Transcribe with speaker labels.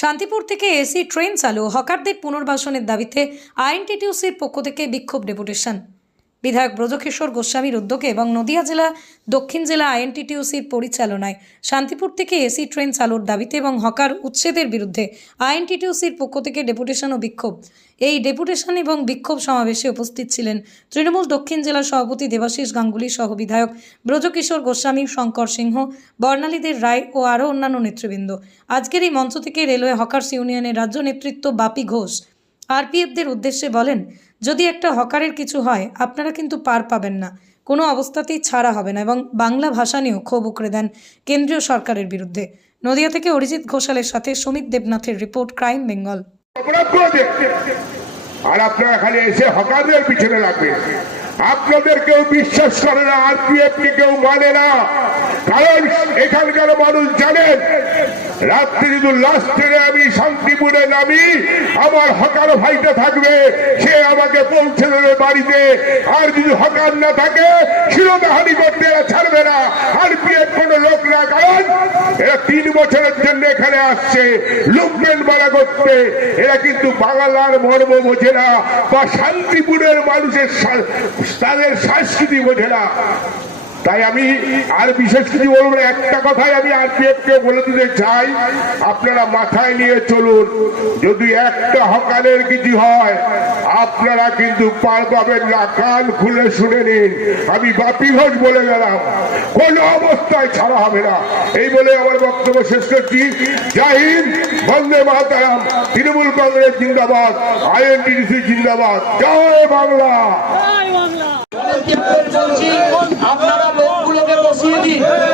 Speaker 1: শান্তিপুর থেকে AC train চালু হকারদের পুনর্বাসনের দাবিতে আইএনটিটিউসির পক্ষ থেকে বিক্ষোভ ডেপুটেশন। বিধায়ক ব্রজকিশোর গোস্বামীর উদ্যোগে এবং নদিয়া জেলা, দক্ষিণ জেলা আইএনটিটিউসির পরিচালনায় শান্তিপুর থেকে এসি ট্রেন চালুর দাবিতে এবং হকার উচ্ছেদের বিরুদ্ধে আইএনটিটিউসির পক্ষ থেকে ডেপুটেশন ও বিক্ষোভ। এই ডেপুটেশন এবং বিক্ষোভ সমাবেশে উপস্থিত ছিলেন তৃণমূল দক্ষিণ জেলা সভাপতি দেবাশিস গাঙ্গুলি সহ বিধায়ক ব্রজকিশোর গোস্বামী, শঙ্কর সিংহ, বর্ণালীদের রায় ও আরও অন্যান্য নেতৃবৃন্দ। আজকের এই মঞ্চ থেকে রেলওয়ে হকার্স ইউনিয়নের রাজ্য নেতৃত্ব বাপি ঘোষ। আরপিএফদের উদ্দেশ্যে বলেন, যদি একটা হকারের কিছু হয়, আপনারা কিন্তু পার পাবেন না। কোনো অবস্থাতেই ছাড়া হবে না এবং বাংলা ভাষা নিয়েও ক্ষোভ উকড়ে দেন কেন্দ্রীয় সরকারের বিরুদ্ধে। নদিয়া থেকে অরিজিৎ ঘোষালের সাথে সুমিত দেবনাথের রিপোর্ট ক্রাইম বেঙ্গল।
Speaker 2: আর আপনারা খালি এসে হকারদের পিছনে লাগবে। আপনাদের কেউ বিশ্বাস করে না কে কেউ মানে না। কারণ এখানকার মানুষ জানেন, রাত্রি যদি লাস্ট আমি শান্তিপুরে নামি, আমার হকার ভাইটা থাকবে, সে আমাকে পৌঁছে দেবে বাড়িতে। আর যদি হকার না থাকে, শিরোধাহানি করতে এরা ছাড়বে না। আরপিএফ কোনো লোক না কারণ এরা তিন বছরের জন্য এখানে আসছে লুকমেন্ট বাড়া করতে। এরা কিন্তু বাংলার মর্ম বোঝে না, বা শান্তিপুরের মানুষের তাদের সংস্কৃতি বোঝে না। তাই আমি আর বিশেষ কিছু বলব একটা কথাই আমি আরপিএফ কে বলে দিতে চাই, আপনারা মাথায় নিয়ে চলুন, যদি একটা হকারের কিছু হয়, আপনারা কিন্তু পার পাবেন না, কান খুলে শুনে নিন। আমি বাপি ঘোষ বলে গেলাম, কোন অবস্থায় ছাড়া হবে না। এই বলে আমার বক্তব্য শেষ করছি। জয় হিন্দ, বন্দে মাতারাম, তৃণমূল কংগ্রেস জিন্দাবাদ, আইএনটিডিসি জিন্দাবাদ। জয় বাংলা!
Speaker 3: ঠিক